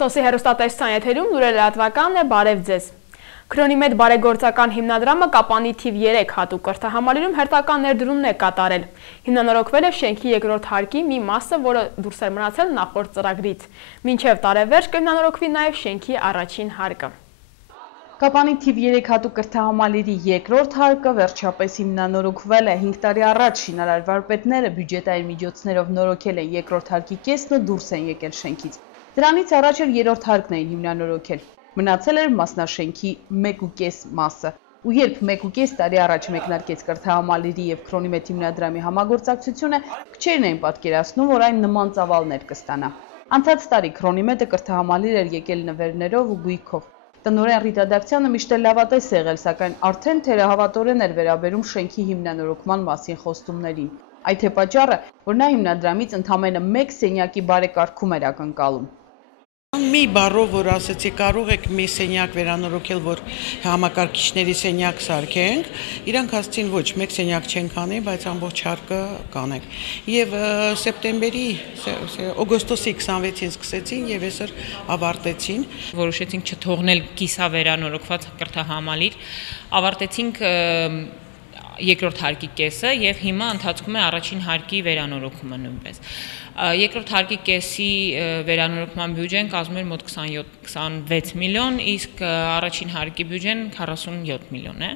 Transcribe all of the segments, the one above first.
Սոսի հեռուստատեսության եթերում լուրերը լրատվականն է, բարև ձեզ։ Քրոնիմեդ բարեգործական հիմնադրամը Կապանի թիվ 3 հատուկ կրթահամալիրում հերթական ներդրումն է կատարել։ Հիմնանորոգվել է շենքի երկրորդ հարկի մի մասը, որը դուրս էր մնացել նախորդ ծրագրից։ Մինչև տարեվերջ կհիմնանորոգվի նաև շենքի առաջին հարկը։ Կապանի թիվ 3 հատուկ կրթահամալիրի երկրորդ հարկը վերջապես հիմնանորոգվել է։ 5 տարի առաջ շինարար վարպետները բյուջետային միջոցներով նորոգել են երկրորդ հարկի կեսն ու դուրս են եկել շենքից։ Դրանից առաջ էլ երրորդ հարկն էին հիմնանորոգել։ Մնացել էր մասնաշենքի 1.5 մասը։ Ու երբ 1.5 տարի առաջ մեկնարկեց կրթահամալիրի եւ Քրոնիմեդ հիմնադրամի համագործակցությունը, քչերն էին պատկերացնում, որ այն նման ծավալներ կստանա։ Անցած տարի Քրոնիմեդը կրթահամալիր էր եկել նվերներով ու գույքով։ Տնօրեն Ռիտա Դավթյանը միշտ էլ լավատես է եղել, սակայն արդեն թերահավատորեն էր վերաբերում շենքի հիմնանորոգման մասին խոստումներին։ Այդ է պատճառը, որ նա հիմնադրամից ընդամենը 1 սենյակի բարեկարգում էր ակնկալում։ Մի բառով, որ ասեցի, կարող եք մի սենյակ վերանորոգել, որ համակարգիչների սենյակ սարքենք, իրանք ասեցին ոչ, 1 սենյակ չենք անի, բայց ամբողջ հարկը կանենք։ Եվ սեպտեմբերի, օգոստոսի 26-ին սկսեցին եւ այսօր ավարտեցին։ Որոշեցինք չթողնել կիսավերանորոգված կրթահամալիր, ավարտեցինք երկրորդ հարկի կեսը եւ հիմա ընթացքում է առաջին հարկի վերանորոգումը նույնպես։ Երկրորդ հարկի կեսի վերանորոգման բյուջեն կազմում էր մոտ 26 միլիոն, իսկ առաջին հարկի բյուջեն 47 միլիոն է։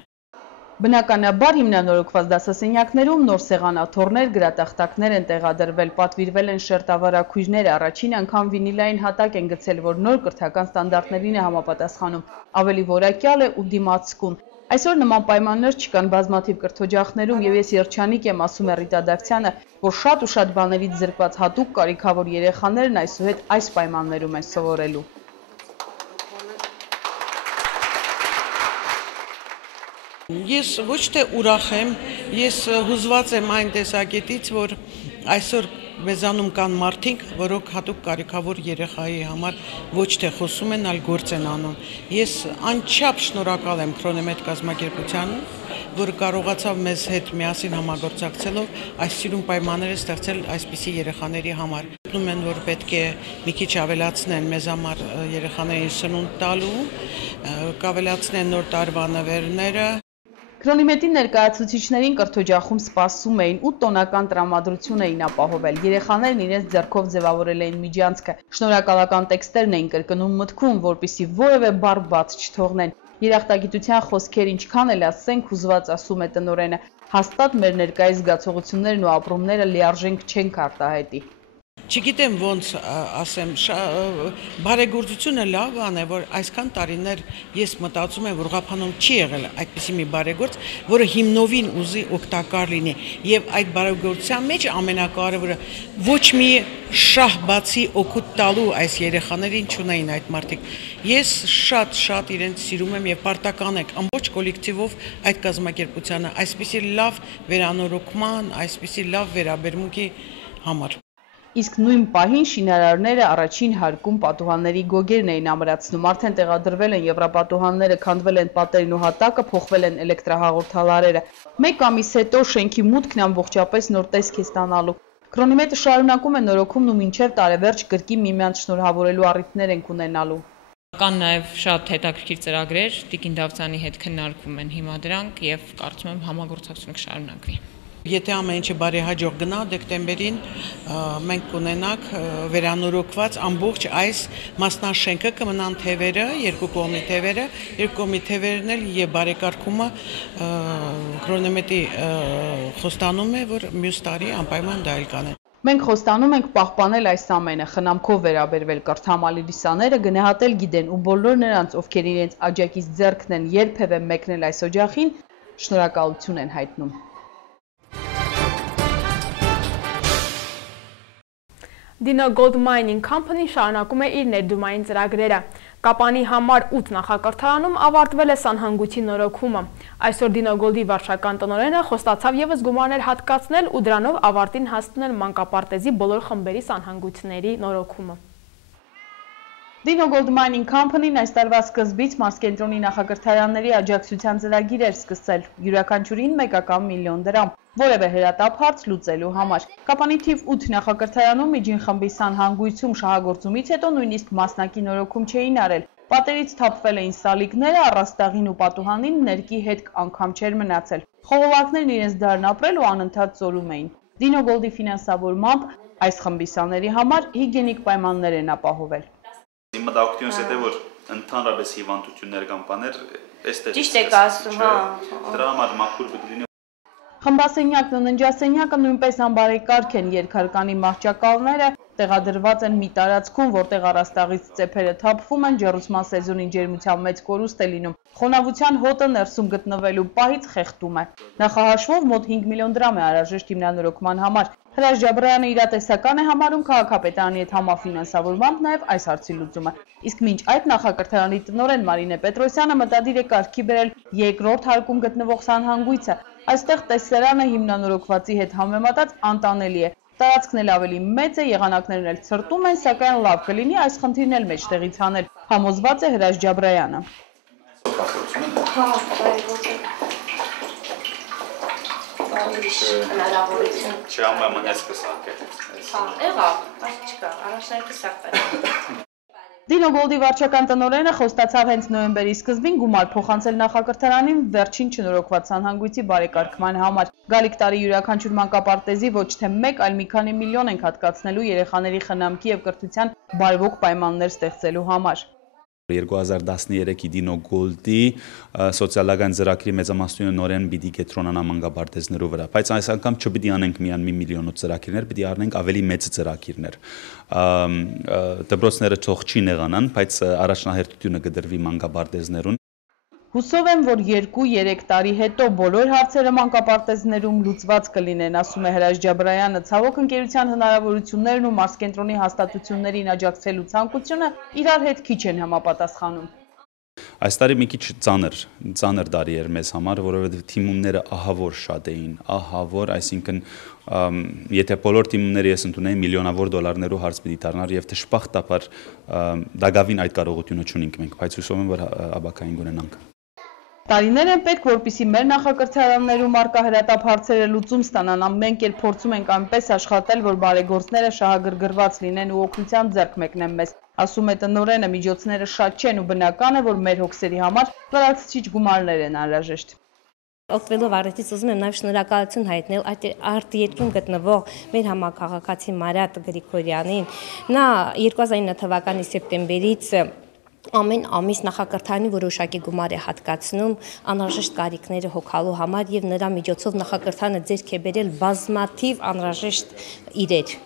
Բնականաբար հիմնանորոգված դասասենյակներում նոր սեղանաթոռներ, գրատախտակներ են տեղադրվել, պատվիրվել են շերտավարակույրներ, առաջին անգամ վինիլային հատակ են գցել, որ նոր կրթական ստանդարտներին է համապատասխանում, ավելի որակյալ է ու դիմացկուն։ Այսօր նման պայմաններ չկան բազմաթիվ կրթօջախներում եւ ես երջանիկ եմ, ասում է Ռիտա Դավթյանը, որ շատ ու շատ բաներից զրկված հատուկ կարիքավոր երեխաներն այսուհետ այս պայմաններում են սովորելու։ Ես ոչ թե ուրախ եմ, ես հուզված եմ այն տեսակետից, որ այսօր մեզանում կան մարդիկ, որոնք հատուկ կարիքավոր երեխայի համար ոչ թե խոսում են, այլ գործ են անում։ Ես անչափ շնորհակալ եմ Քրոնիմեդ կազմակերպությանը, որ կարողացավ մեզ հետ միասին համագործակցելով այս սիրուն պայմանները ստեղծել այսպիսի երեխաների համար։ Գտնում են, որ պետք է մի քիչ ավելացնեն մեզ համար երեխաներին սնունդ տալու, կավելացնեն նոր տարվա նվերները։ Քրոնիմեդի ներկայացուցիչներին կրթօջախում սպասում էին 8 տոնական տրամադրություն էին ապահովել։ Երեխաներն իրենց ձեռքով ձևավորել էին միջանցքը։ Շնորհակալական տեքստերն էին կրկնում մտքում, որպեսզի որևէ բառ բաց չթողնեն։ Երախտագիտության խոսքեր ինչքան էլ ասենք, հուզված ասում է տնօրենը, հաստատ մեր ներկայիս զգացողություններն ու ապրումները լիարժեք չենք արտահայտի։ Չգիտեմ ոնց ասեմ, բարեգործությունը լավ բան է, որ այսքան տարիներ ես մտածում եմ, որ Ղափանում չի եղել այդպիսի մի բարեգործ, որը հիմնովին ուզի օգտակար լինի, եւ այդ բարեգործության մեջ ամենակարևորը ոչ մի շահ բացի օգուտ տալու այս երեխաներին չունեին այդ մարդիկ։ Ես շատ իրենց սիրում եմ եւ պարտական եք ամբողջ կոլեկտիվով այդ կազմակերպությանը այսպիսի լավ վերանորոգման, այսպիսի լավ վերաբերմունքի համար։ Իսկ նույն պահին շինարարները առաջին հարկում պատուհանների գոգերն էին ամրացնում, արդեն տեղադրվել են եվրապատուհանները, քանդվել են պատերն ու հատակը, փոխվել են էլեկտրահաղորդալարերը։ 1 ամիս հետո շենքի մուտքն ամբողջապես նոր տեսք է ստանալու։ Քրոնիմեդը շարունակում է նորոգումն ու մինչև տարեվերջ կրկին միմյանց շնորհավորելու առիթներ ենք ունենալու։ Կան նաև շատ հետաքրքիր ծրագրեր, Տիկին Դավթյանի հետ քննարկվում են հիմա դրանք եւ կարծում եմ համագործակցությունը կշարունակվի։ Եթե ամեն ինչը բարեհաջող գնա, դեկտեմբերին մենք կունենանք վերանորոգված ամբողջ այս մասնաշենքը կմնան թևերը, երկու կողմի թևերն էլ եւ բարեկարգումը Քրոնիմեդի խոստանում է, որ մյուս տարի անպայման դա էլ կանեն։ Մենք խոստանում ենք պահպանել այս ամենը, խնամքով վերաբերվել կրթահամալիրի սաները գնահատել գիտեն ու բոլոր նրանց, ովքեր իրենց աջակից ձեռքն են երբևէ մեկնել այս օջախին, շնորհակալություն են հայտնում։ Dino Gold Mining Company շարունակում է իր ներդրումային ծրագրերը։ Կապանի համար 8 նախակրթարանում ավարտվել է սանհանգույցի նորոգումը։ Այսօր Dino Gold-ի վարչական տնօրենը խոստացավ ևս գումարներ հատկացնել ու դրանով ավարտին հասցնել մանկապարտեզի բոլոր խմբերի սանհանգույցների նորոգումը։ Dino Gold Mining Company-ն այս տարվա սկզբից մարզկենտրոնի նախակրթարանների աջակցության ծրագիր էր սկսել յուրաքանչյուրին 1 միլիոն դրամ, որևէ հրատապ հարց լուծելու համար։ Կապանի թիվ 8 նախակրթարանում միջին խմբի սանհանգույցում շահագործումից հետո նույնիսկ մասնակի նորոգում չէին արել։ Պատերից թափվել էին սալիկները, առաստաղին ու պատուհանին ներկի հետ անգամ չէր մնացել։ Խողովակներն իրենց դարն ապրել ու անընդհատ ծորում էին։ Dino Gold-ի ֆինանսավորմամբ այս խմբի սաների համար հիգիենիկ պայմաններ են ապահովել։ Իմ մտահոգությունս է, որ ընդհանրապես հիվանդություններ կամ բաներ, ճիշտ եք ասում, հա։ Դրա համար մաքուր պետք է լինի։ Խմբասենյակն ու ննջասենյակը նույնպես անբարեկարգ են, երկհարկանի մահճակալները տեղադրված են մի տարածքում, որտեղ առաստաղից ծեփերը թափվում են, ջեռուցման սեզոնին ջերմության մեծ կորուստ է լինում։ Խոնավության հոտը ներսում գտնվելու պահից խեղդում է։ Նախահաշվով մոտ 5 միլիոն դրամ է անհրաժեշտ հիմնանորոգման համար։ Հրաշ Ջաբրայանը իրատեսական է համարում քաղաքապետարանի հետ համաֆինանսավորմամբ նաև այս հարցի լուծումը։ Իսկ մինչ այդ նախակրթարանի տնօրեն Մարինե Պետրոսյանը մտադիր է կարգի բերել երկրորդ հարկում գտնվող սանհանգույցը։ Այստեղ տեսարանը հիմնանորոգվածի հետ համեմատած անտանելի է։ Տարածքն էլ ավելի մեծ է, եղանակներն էլ ցրտում են, սակայն լավ կլինի այս խնդիրն էլ մեջտեղից հանել։ Համոզված է Հրաշ Ջաբրայանը։ Չամայման ես կսակել։ Եղավ, չկա, առաջնային կսակվել։ Dino Gold-ի վարչական տնօրենը խոստացավ հենց նոյեմբերի սկզբին գումար փոխանցել նախակրթարանին վերջին չնորոգված սանհանգույցի բարեկարգման համար։ Գալիք տարի յուրաքանչյուր մանկապարտեզի ոչ թե 1, այլ մի քանի միլիոն ենք հատկացնելու երեխաների խնամքի եւ կրթության բարվոք պայմաններ ստեղծելու համար։ 2013-ի Dino Gold-ի սոցիալական ծրագրի մեծամասնությունը նորեն պիտի կենտրոնանա մանկապարտեզներու վրա, բայց այս անգամ չպիտի անենք միայն 1 միլիոնոց ծրագիրներ, պիտի առնենք ավելի մեծ ծրագիրներ։ Դպրոցները թող չի նեղանան, բայց առաջնահերթությունը կդրվի մանկապարտեզներուն։ Հուսով եմ, որ 2-3 տարի հետո բոլոր հարցերը մանկապարտեզներում լուծված կլինեն, ասում է Հրաշ Ջաբրայանը։ Ցավոք ընկերության հնարավորություններն ու մարզկենտրոնի հաստատություններին աջակցելու ցանկությունը իրար հետ քիչ են համապատասխանում։ Այս տարի մի քիչ ծանր տարի էր մեզ համար, որովհետև թիմումները ահավոր շատ էին, ահավոր, այսինքն եթե բոլոր թիմումները ես ընդունեի միլիոնավոր դոլարներու հարց պիտի դառնար եւ դժբախտաբար դակավին այդ կարողությունը չունենք մենք, բայց հուսով եմ, որ աբակային կունենանք։ Տարիներ են պետք, որպեսզի մեր նախակրթարաններում առկա հրատապ հարցերը լուծում ստանան, մենք էլ փորձում ենք այնպես աշխատել, որ բարեգործները շահագրգռված լինեն ու օգնության ձեռք մեկնեն մեզ, ասում է տնօրենը, միջոցները շատ չեն ու բնական է, որ մեր հոգսերի համար լրացուցիչ գումարներ են անհրաժեշտ։ Օգտվելով առիթից ուզում եմ նաև շնորհակալություն հայտնել արտերկրում գտնվող մեր համակարգացի Մարատ Գրիգորյանին։ Նա 2009 թվականի սեպտեմբերից ամեն ամիս նախակրթարանի որոշակի գումար է հատկացնում անհրաժեշտ կարիքները հոգալու համար եւ նրա միջոցով նախակրթարանը ձեռք է բերել բազմաթիվ անհրաժեշտ իրեր։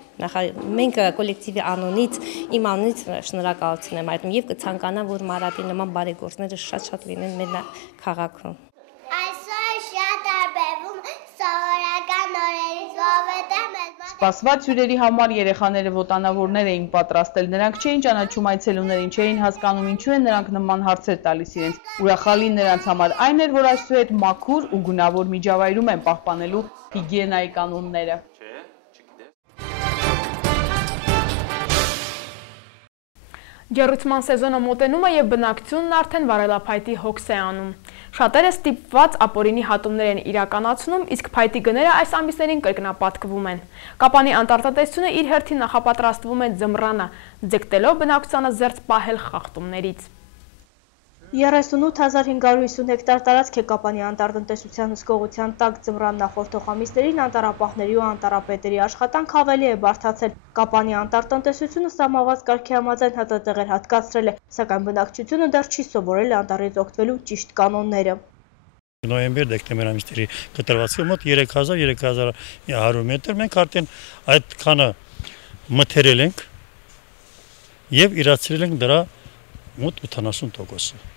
Մենք կոլեկտիվի անունից իմ անունից շնորհակալություն եմ հայտնում եւ կցանկանամ, որ Մարատի նման բարեգործները շատ լինեն մեր քաղաքում։ Այսօր շատ արբերվում սովորական օրերից Սպասված հյուրերի համար երեխաները ոտանավորներ էին պատրաստել, նրանք չէին ճանաչում այցելուներին, չէին հասկանում ինչու են նրանք նման հարցեր տալիս իրենց։ Ուրախալին նրանց համար այն էր, որ այսուհետ մաքուր ու գունավոր միջավայրում են պահպանելու հիգիենայի կանոնները։ Ջեռուցման սեզոնը մոտենում է եւ բնակչությունն արդեն վարելափայտի հոգս է անում։ Շատերը ստիպված ապօրինի հատումներ են իրականացնում, իսկ փայտի գները այս ամիսներին կրկնապատկվում են։ Կապանի անտարտատեսությունը իր հերթին նախապատրաստվում է ձմռանը, ձգտելով բնակչությանը զերծ պահել խախտումներից։ 38550 հեկտար տարածք է Կապանի անտառտնտեսության հսկողության տակ ձմռան նախորդող ամիսներին անտառապահների ու անտառապետերի աշխատանք ավելի է բարդացել։ Կապանի անտառտնտեսությունը սահմանված կարգի համաձայն հատատեղեր հատկացրել է, սակայն բնակչությունը դեռ չի սովորել անտառից օգտվելու ճիշտ կանոնները։ Նոյեմբեր-դեկտեմբեր ամիսների կտրվածքը մոտ 3000-3100 մետր մենք արդեն այդ քանը մթերել ենք եւ իրացրել ենք դրա մոտ 80%-ը։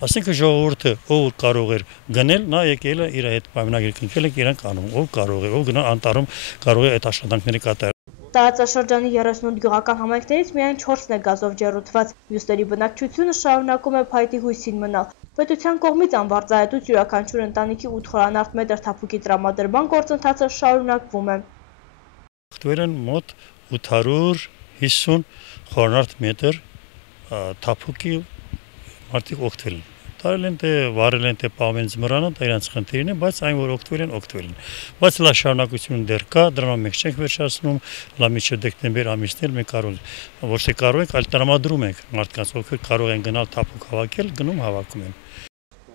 Այսինքն ժողովուրդը ով կարող էր գնել, նա եկել է իր հետ պայմանագիր կնքել է իրենք անում, ով կարող է, ով գնա անտառում կարող է այդ աշխատանքները կատարել։ Տարածաշրջանի 38 գյուղական համայնքներից միայն 4-ն է գազով ջեռուցված, մյուսների բնակչությունը շարունակում է փայտի հույսին մնալ։ Պետության կողմից անվարձահայտուց յուրաքանչյուր ընտանիքի 8 խորանարդ մետր թափուկի տրամադրման գործընթացը շարունակվում է։ Օգտվել են մոտ 850 խորանարդ մետր թափուկի մարդիկ օգտվել են։ Տարել են թե վարել են թե պահել են ձմռանը, դա իրանց խնդիրն է, բայց այն որ օգտվել են։ Բայց լա շարունակություն դեռ կա, դրանով մենք չենք վերջացնում, լա մինչև դեկտեմբեր ամիսն էլ մենք ոչ թե կարող ենք, այլ տրամադրում ենք մարդկանց, ովքեր կարող են գնալ թափուկ հավաքել, գնում հավաքում են։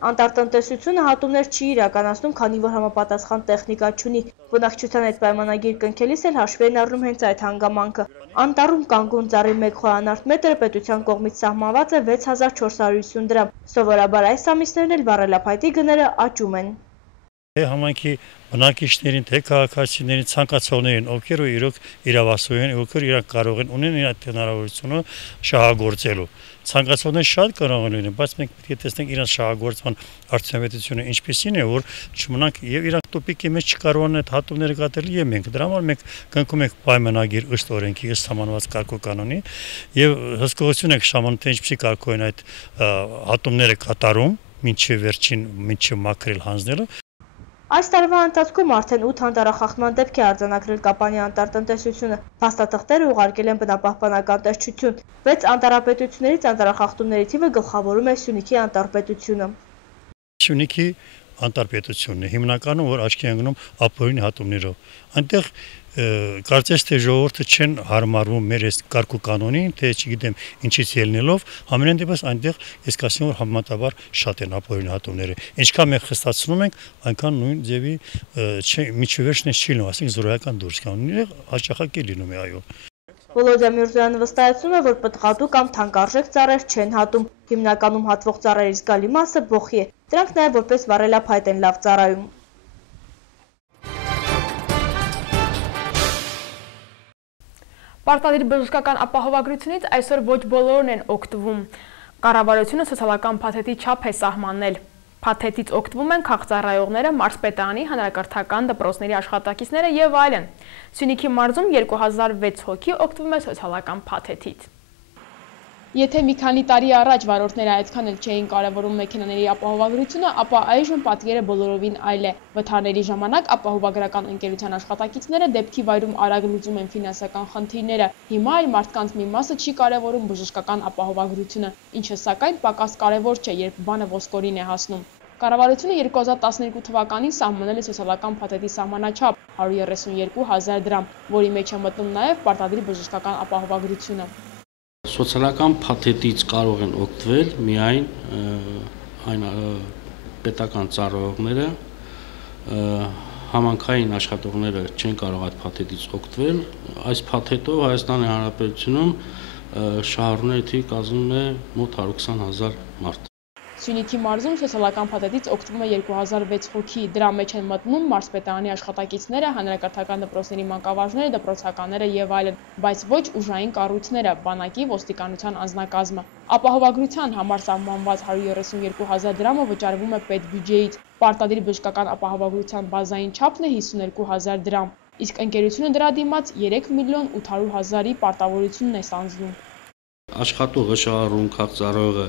Անտառտնտեսությունը հատումներ չի իրականացնում, քանի որ համապատասխան տեխնիկա չունի։ Բնակչության հետ պայմանագիր կնքելիս էլ հաշվի են առնում հենց այդ հանգամանքը։ Անտառում կանգուն ծառի 1 խորանարդ մետրը պետության կողմից սահմանված է 6450 դրամ։ Սովորաբար այս ամիսներն էլ վառելափայտի գները աճում են։ Համայնքի բնակիչներին, թե քաղաքացիներին, ցանկացողներին, ովքեր իրոք իրավասու են, ովքեր իրոք կարող են ունեն այդ հնարավորությունը շահագործելու։ Ցանկացողներ շատ կարող են լինել, բայց մենք պետք է տեսնենք իրենց շահագործման արդյունավետությունը ինչպիսին է, որ չմնանք եւ իրանք տոպիկի մեջ չկարողան այդ հատումները կատարել եւ մենք դրա համար մենք կնքում ենք պայմանագիր ըստ օրենքի, ըստ համանված կարգոկանոնի եւ հսկողություն ենք շամանում թե ինչպիսի կարգով են այդ հատումները կատարում, մինչև մաքրել հանձնելը։ Այս տարվա ընթացքում արդեն 8 անտառախախտման դեպք է արձանագրել Կապանի անտառտնտեսությունը։ Փաստաթղթերը ուղարկել են բնապահպանական տեսչություն։ 6 անտառապետություններից անտառախախտումների թիվը գլխավորում է Սյունիքի անտառպետությունը։ Սյունիքի անտառպետությունն է հիմնականում, որ աչքի ընկնում ապօրինի հատումներով։ Այնտեղ կարծես թե ժողովուրդը չեն հարմարվում մեր այս կարգոկանոնին, թե չգիտեմ ինչից ելնելով, ամենայն դեպս այնտեղ ես կասեմ, որ համեմատաբար շատ են ապօրինի հատումները։ Ինչքան մենք խստացնում ենք, այնքան նույն ձևի միջավերջն չի լինում, ասենք զորոյական դուրս կանում, հաճախակ է լինում է, այո։ Վոլոդիա Միրզոյանը վստահեցնում է, որ պտղատու կամ թանկարժեք ծառեր չեն հատում։ Հիմնականում հատվող ծառերի զգալի մասը բոխի է։ Դրանք նաև որպես վառելափայտ են լավ ծառայում։ Պարտադիր բժշկական ապահովագրությունից այսօր ոչ բոլորն են օգտվում։ Կառավարությունը սոցիալական փաթեթի չափ է սահմանել։ Փաթեթից օգտվում են քաղցառայողները, մարզպետարանի, հանրակրթական դպրոցների աշխատակիցները եւ այլն։ Սյունիքի մարզում 2006 հոգի օգտվում է սոցիալական փաթեթից։ Եթե մի քանի տարի առաջ վարորդները այդքան էլ չէին կարևորում մեքենաների ապահովագրությունը, ապա այժմ պատկերը բոլորովին այլ է։ Վթարների ժամանակ ապահովագրական ընկերության աշխատակիցները դեպքի վայրում արագ լուծում են ֆինանսական խնդիրները։ Հիմա այլ մարդկանց մի մասը չի կարևորում բժշկական ապահովագրությունը, ինչը սակայն պակաս կարևոր չէ, երբ բանը ոսկորին է հասնում։ Կառավարությունը 2012 թվականին սահմանել է սոցիալական փաթեթի սահմանաչափ 132,000 դրամ, որի մեջ է մտնում նաև պարտադիր բժշկական ապահովագրությունը։ Սոցիալական փաթեթից կարող են օգտվել միայն այն պետական ծառայողները, համանքային աշխատողները չեն կարող այդ փաթեթից օգտվել։ Այս փաթեթով Հայաստանի Հանրապետությունում շահառուների թիվը կազմում է մոտ 120,000 մարդ։ Սյունիքի մարզում սոցիալական փաթեթից օգտվում է 2006 հոգի, դրա մեջ են մտնում մարզպետարանի աշխատակիցները, հանրակրթական դպրոցների մանկավարժները, դպրոցականները եւ այլն, բայց ոչ ուժային կառույցները, բանակի, ոստիկանության անձնակազմը։ Ապահովագրության համար սահմանված 132,000 դրամը վճարվում է պետբյուջեից։ Պարտադիր բժշկական ապահովագրության բազային չափն է 52,000 դրամ, իսկ ընկերությունը դրա դիմաց 3,800,000-ի պարտավորությունն է ստանձնում։ Աշխատողը, շահառուն, քաղցառողը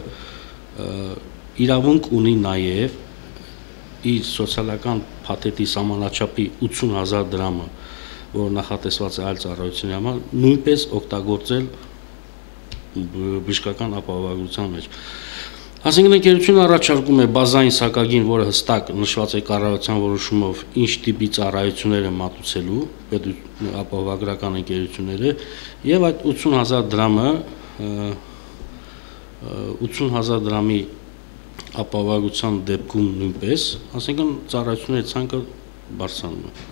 իրավունք ունի նաև իր սոցիալական փաթեթի սահմանաչափի 80,000 դրամը, որ նախատեսված է այլ ծառայությունների համար, նույնպես օգտագործել բժշկական ապահովագրության մեջ։ Այսինքն ընկերությունը առաջարկում է բազային սակագին, որը հստակ նշված է կառավարության որոշումով, ինչ տիպի ծառայություններ են մատուցելու ապահովագրական ընկերությունները, եւ այդ 80,000 դրամը 80,000 դրամի ապահովագրության դեպքում նույնպես, ասենքն ծառայությունների ցանկը բարձրանում է։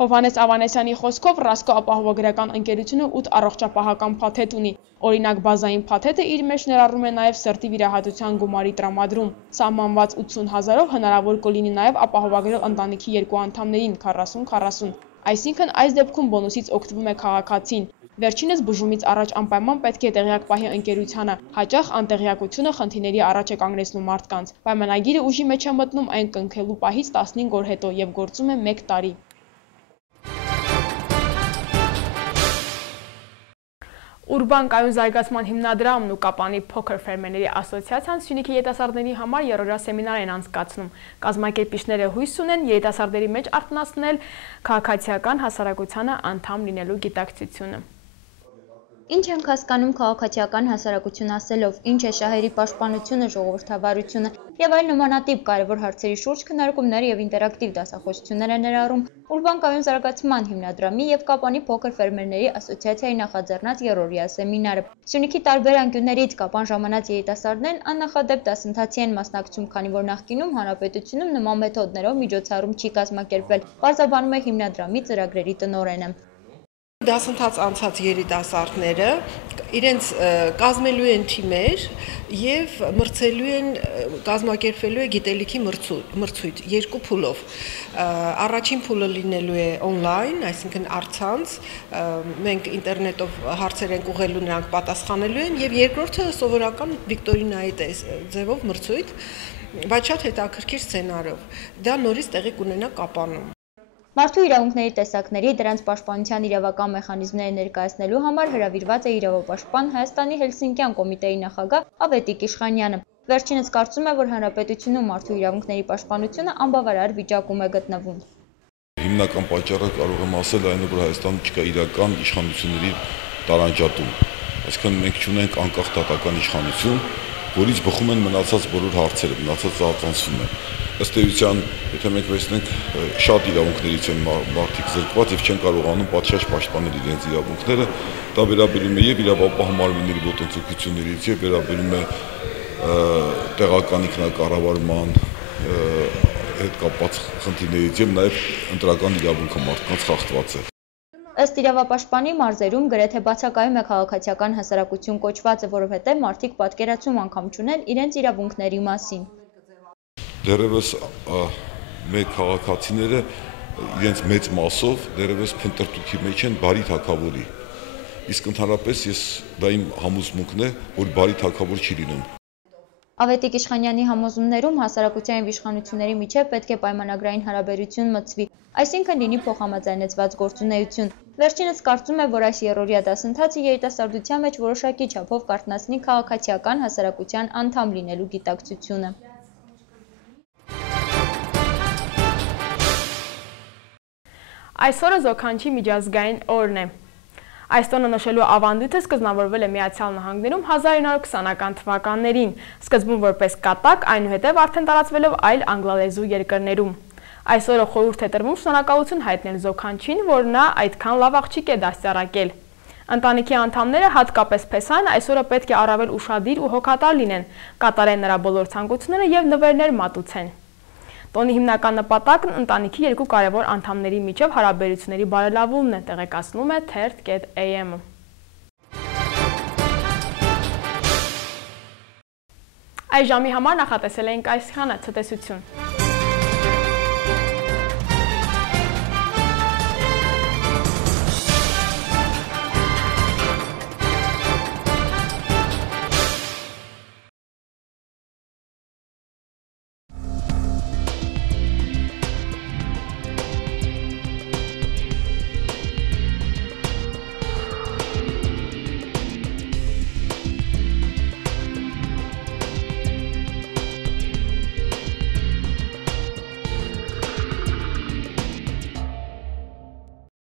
Հովհաննես Ավանեսյանի խոսքով Ռասկո ապահովագրական ընկերությունը 8 առողջապահական փաթեթ ունի։ Օրինակ բազային փաթեթը իր մեջ ներառում է նաև սրտի վիրահատության գումարի տրամադրում։ Սահմանված 80,000-ով հնարավոր կլինի նաև ապահովագրել ընտանիքի 2 անդամներին 40-40, այսինքն այս դեպքում բոնուսից օգտվում է քաղաքացին։ Վերջինս բուժումից առաջ անպայման պետք է տեղյակ պահի ընկերությանը, հաճախ անտեղյակությունը խնդիրների առաջ է կանգնեցնում մարդկանց։ Պայմանագիրը ուժի մեջ է մտնում այն կնքելու պահից 15 օր հետո եւ գործում է 1 տարի։ Ուրբան կայուն զարգացման հիմնադրամն ու Կապանի փոքր ֆերմերների ասոցիացիան Սյունիքի երիտասարդների համար երրորդյա սեմինար են անցկացնում։ Կազմակերպիչները հույս ունեն երիտասարդների մեջ արտնասնել քաղաքացիական հասարակությանը անդամ լինելու գիտակցությունը։ Ինչ ենք հասկանում քաղաքացիական հասարակություն ասելով, ինչ է շահերի պաշտպանությունը, ժողովրդավարությունը եւ այլ նմանատիպ կարևոր հարցերի շուրջ քննարկումներ եւ ինտերակտիվ դասախոսություններ են ներառում Ուրբան զարգացման հիմնադրամի եւ Կապանի փոքր ֆերմերների ասոցիացիայի նախաձեռնած երրորդյա սեմինարը։ Սյունիքի տարբեր անկյուններից Կապան ժամանած երիտասարդներն աննախադեպ դասընթացի են մասնակցում, քանի որ նախկինում հանրապետությունում նման մեթոդներով միջոցառում չի կազմակերպվել, պարզաբանում է հիմնադրամի ծրագրերի տնօրենը։ Դասընթաց անցած երիտասարդները իրենց կազմելու են թիմեր եւ մրցելու են կազմակերպվելու է գիտելիքի մրցույթ երկու փուլով։ Առաջին փուլը լինելու է on-line, այսինքն առցանց, մենք ինտերնետով հարցեր ենք ուղղելու, նրանք պատասխանելու են, եւ երկրորդը սովորական վիկտորինայի ձևով մրցույթ, բայց շատ հետաքրքիր սցենարով։ Դա նորից տեղի կունենա Կապանում։ Մարդու իրավունքների տեսակների, դրանց պաշտպանության իրավական մեխանիզմները ներկայացնելու համար հրավիրված է իրավապաշտպան Հայաստանի Հելսինկյան կոմիտեի նախագահ Ավետիք Իշխանյանը։ Վերջինս կարծում է, որ հանրապետությունում մարդու իրավունքների պաշտպանությունը անբավարար վիճակում է գտնվում։ Հիմնական պատճառը կարող եմ ասել այն է, որ Հայաստանում չկա իրական իշխանությունների տարանջատում։ Այսինքն մենք չունենք անկախ դատական իշխանություն, որից բխում են մնացած բոլոր հարցերը, մնացած արձանցվում են։ Ըստ էության, եթե մենք վերցնենք շատ իրավունքներից են մարդիկ զրկված եւ չեն կարողանում պատշաճ պաշտպանել իրենց իրավունքները, դա վերաբերում է եւ իրավապահ մարմինների ոտնձգություններից եւ վերաբերում է տեղական ինքնակառավարման հետ կապված խնդիրներից եւ նաեւ ընտրական իրավունքը մարդկանց խախտված է։ Ըստ իրավապաշտպանի մարզերում գրեթե բացակայում է քաղաքացիական հասարակություն կոչվածը, որովհետև մարդիկ պատկերացում անգամ չունեն իրենց իրավունքների մասին։ Դեռևս մեր քաղաքացիները իրենց մեծ մասով դեռևս փնտրտուքի մեջ են բարի թագավորի։ Իսկ ընդհանրապես ես դա իմ համոզմունքն է, որ բարի թագավոր չի լինում։ Ավետիք Իշխանյանի համոզումներում հասարակության եւ իշխանությունների միջև պետք է պայմանագրային հարաբերություն մտցվի, այսինքն լինի փոխհամաձայնեցված գործունեություն։ Վերջինս կարծում է, որ այս երրորդյա դասընթացը երիտասարդության մեջ որոշակի չափով կարթնացնի քաղաքացիական հասարակության անդամ լինելու գիտակցությունը։ Այսօրը Զոքանչի միջազգային օրն է։ Այս տոնը նշելու ավանդույթը սկզբնավորվել է Միացյալ Նահանգներում 1920-ական թվականներին, սկզբում որպես կատակ, այնուհետև արդեն տարածվելով այլ անգլալեզու երկրներում։ Այսօրը խորհուրդ է տրվում շնորհակալություն հայտնել Զոքանչին, որ նա այդքան լավ աղջիկ է դաստիարակել։ Ընտանիքի անդամները, հատկապես Փեսան, այսօրը պետք է առավել ուշադիր ու հոգատար լինեն, կատարեն նրա բոլոր ցանկությունները եւ նվերներ մատուցեն։ Տոնի հիմնական նպատակն ընտանիքի երկու կարևոր անդամների միջև հարաբերությունների բարելավումն է, տեղեկացնում է Third.am-ը։ Այս ժամի համար նախատեսել էինք այսքանը, ցտեսություն։